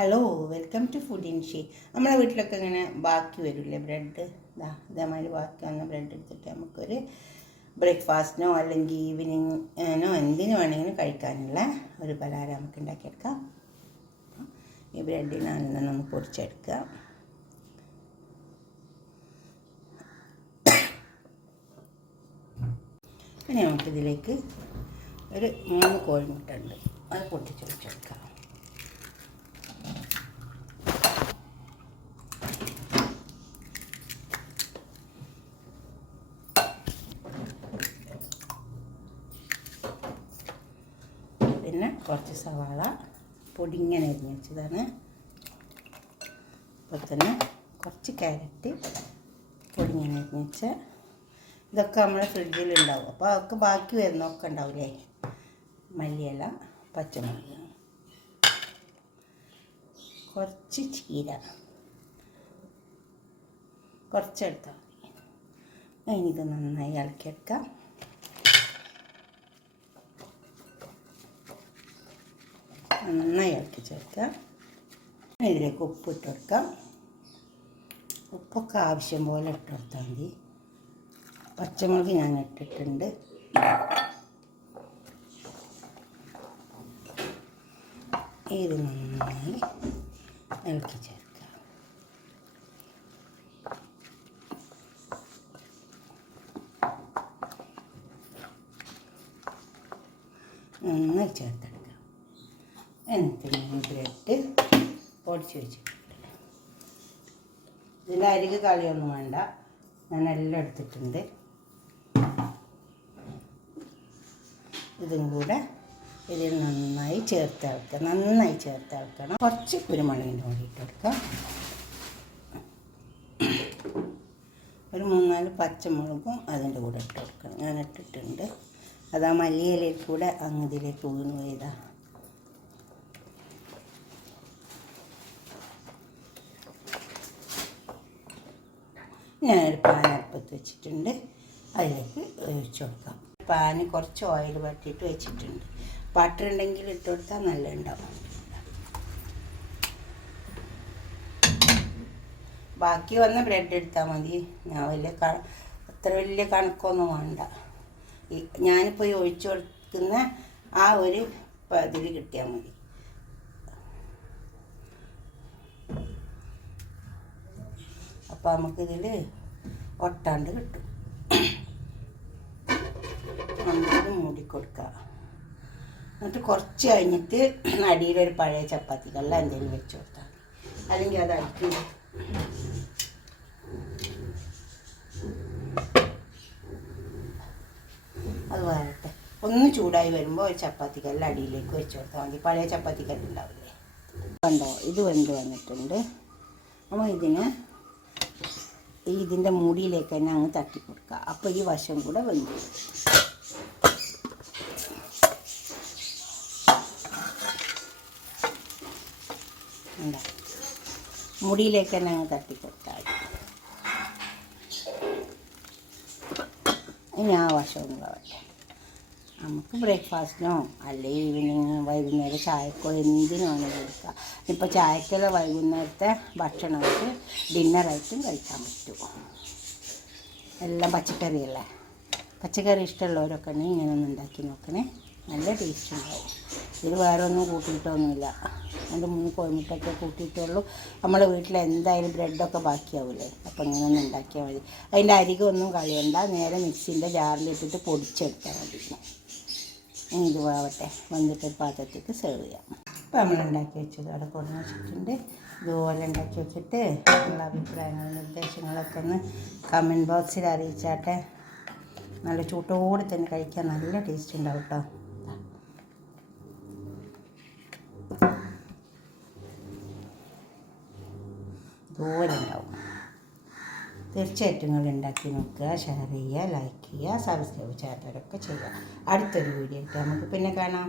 Hello, welcome to food in she. നമ്മളെ വീട്ടിലൊക്കെ ഇങ്ങനെ ബാക്കി വരില്ലേ ബ്രെഡ്, ഇതേമാതിരി ബാക്കി വന്ന ബ്രെഡ് എടുത്തിട്ട് നമുക്കൊരു ബ്രേക്ക്ഫാസ്റ്റിനോ അല്ലെങ്കിൽ ഈവനിങ്ങിനോ എന്തിനു വേണമെങ്കിലും കഴിക്കാനുള്ള ഒരു പലഹാരം നമുക്ക് ഉണ്ടാക്കിയെടുക്കാം. ഈ ബ്രെഡിനാണ് നമുക്ക് പൊരിച്ചെടുക്കുക. ഇനി നമുക്കിതിലേക്ക് ഒരു 3 കോഴിമുട്ട ഉണ്ട്, അത് പൊട്ടിച്ച് വെച്ചെടുക്കാം. പിന്നെ കുറച്ച് സവാള പൊടിങ്ങനെ അരിഞ്ഞ് വെച്ചതാണ്. അതുപോലെ തന്നെ കുറച്ച് ക്യാരറ്റ് പൊടിങ്ങനെ അരിഞ്ഞ് വെച്ച. ഇതൊക്കെ നമ്മുടെ ഫ്രിഡ്ജിലുണ്ടാവും, അപ്പോൾ അതൊക്കെ ബാക്കി വരുന്നൊക്കെ ഉണ്ടാവില്ലേ. മല്ലിയില, പച്ചമുളക്, കുറച്ച് ചീര കുറച്ചെടുത്താൽ മതി. ഇത് നന്നായി ഇളക്കിയെടുക്കാം. നന്നായി ഇളക്കി ചേർക്കുക. ഇതിലേക്ക് ഉപ്പ് ഇട്ട് കൊടുക്കാം. ഉപ്പൊക്കെ ആവശ്യം പോലെ ഇട്ട് കൊടുത്താൽ മതി. പച്ചമുളക് ഞാൻ ഇട്ടിട്ടുണ്ട്. ഇത് നന്നായി ഇളക്കി ചേർക്കുക. നന്നായി ചേർത്തെടുക്കുക. എന്നിട്ട് ബ്രെഡ് പൊടിച്ച് വെച്ചിട്ടുണ്ട്. ഇതിൻ്റെ അരികെ കളിയൊന്നും വേണ്ട, ഞാൻ എല്ലാം എടുത്തിട്ടുണ്ട്. ഇതും കൂടെ ഇതിൽ നന്നായി ചേർത്ത് ഇളക്കണം. കുറച്ച് കുരുമുളകിൻ്റെ പൊടി ഇട്ട് കൊടുക്കാം. ഒരു 3-4 പച്ചമുളകും അതിൻ്റെ കൂടെ ഇട്ട് കൊടുക്കണം. ഞാൻ ഇട്ടിട്ടുണ്ട്. അത് ആ മല്ലിയിലേക്ക് കൂടെ ഇതിലേക്ക് വീണ് പോയതാ. ഞാനൊരു പാൻ അടുപ്പത്ത് വെച്ചിട്ടുണ്ട്, അതിലേക്ക് ഒഴിച്ച് കൊടുക്കാം. പാന് കുറച്ച് ഓയിൽ വട്ടിയിട്ട് വെച്ചിട്ടുണ്ട്. ബട്ടർ ഉണ്ടെങ്കിൽ ഇട്ട് കൊടുത്താൽ നല്ല ഉണ്ടാവും. ബാക്കി വന്ന ബ്രെഡ് എടുത്താൽ മതി. ഞാൻ അത്ര വലിയ കണക്കൊന്നും വേണ്ട. ഞാനിപ്പോൾ ഒഴിച്ചു കൊടുക്കുന്ന ആ ഒരു ഇതിൽ കിട്ടിയാൽ മതി. അപ്പോൾ നമുക്കിതിൽ ഒട്ടാണ്ട് കിട്ടും. നമ്മളിത് മൂടിക്കൊടുക്കുക. എന്നിട്ട് കുറച്ച് കഴിഞ്ഞിട്ട് അടിയിലൊരു പഴയ ചപ്പാത്തി കല്ല എന്തെങ്കിലും വെച്ച് കൊടുത്താൽ മതി. അല്ലെങ്കിൽ അത് അടിക്കും. അത് വരട്ടെ. ഒന്ന് ചൂടായി വരുമ്പോൾ ഒരു ചപ്പാത്തി കല്ല് അടിയിലേക്ക് വെച്ച് കൊടുത്താൽ മതി. പഴയ ചപ്പാത്തി കല്ല് ഉണ്ടാവില്ലേ. കണ്ടോ, ഇത് വെന്ത് വന്നിട്ടുണ്ട്. നമ്മൾ ഇതിൻ്റെ മൂടിയിലേക്ക് തന്നെ അങ്ങ് തട്ടി കൊടുക്കുക. അപ്പോൾ ഈ വശം കൂടെ വെന്തു. എന്താ, മുടിയിലേക്ക് തന്നെ അങ്ങ് തട്ടി കൊടുത്താൽ ഇനി ആ വശം ഉണ്ടാവട്ടെ. നമുക്ക് ബ്രേക്ക്ഫാസ്റ്റിനോ അല്ലെങ്കിൽ ഈവനിങ് വൈകുന്നേരം ചായക്കോ എന്തിനാണ് കൊടുക്കുക. ഇപ്പോൾ ചായക്കല്ല വൈകുന്നേരത്തെ ഭക്ഷണമായിട്ട് ഡിന്നറായിട്ടും കഴിക്കാൻ പറ്റും. എല്ലാം പച്ചക്കറിയല്ലേ. പച്ചക്കറി ഇഷ്ടമുള്ളവരൊക്കെ ഉണ്ടെങ്കിൽ ഇങ്ങനെ ഒന്ന് ഉണ്ടാക്കി നോക്കണേ. നല്ല ടേസ്റ്റ് ഉണ്ടാവും. ഇത് വേറെ ഒന്നും കൂട്ടിയിട്ടൊന്നുമില്ല. അതിൻ്റെ 3 കോഴിമുട്ടൊക്കെ കൂട്ടിയിട്ടുള്ളൂ. നമ്മുടെ വീട്ടിൽ എന്തായാലും ബ്രെഡൊക്കെ ബാക്കിയാവില്ലേ. അപ്പോൾ ഇങ്ങനെ ഒന്ന് ഉണ്ടാക്കിയാൽ മതി. അതിൻ്റെ അരികൊന്നും കളയണ്ട, നേരെ മിക്സിൻ്റെ ജാറിലിട്ടിട്ട് പൊടിച്ചെടുത്താൽ മതി. ഇനി ഇത് വേവട്ടെ, വന്നിട്ടൊരു പാത്രത്തേക്ക് സെർവ് ചെയ്യാം. ഇപ്പോൾ നമ്മൾ ഉണ്ടാക്കി വെച്ചത് അവിടെ കൊണ്ടു വെച്ചിട്ടുണ്ട്. ഇതുപോലെ ഉണ്ടാക്കി വെച്ചിട്ട് ഉള്ള അഭിപ്രായങ്ങളും നിർദ്ദേശങ്ങളൊക്കെ ഒന്ന് കമൻറ്റ് ബോക്സിൽ അറിയിച്ചാട്ടെ. നല്ല ചൂട്ടോടെ തന്നെ കഴിക്കാൻ നല്ല ടേസ്റ്റ് ഉണ്ടാവും കേട്ടോ. ഇതുപോലെ ഉണ്ടാവും. തീർച്ചയായിട്ടും നിങ്ങൾ ഉണ്ടാക്കി നോക്കുക, ഷെയർ ചെയ്യുക, ലൈക്ക് ചെയ്യുക, സബ്സ്ക്രൈബ് ചെയ്യാത്തവരൊക്കെ ചെയ്യുക. അടുത്തൊരു വീഡിയോ ആയിട്ട് നമുക്ക് പിന്നെ കാണാം.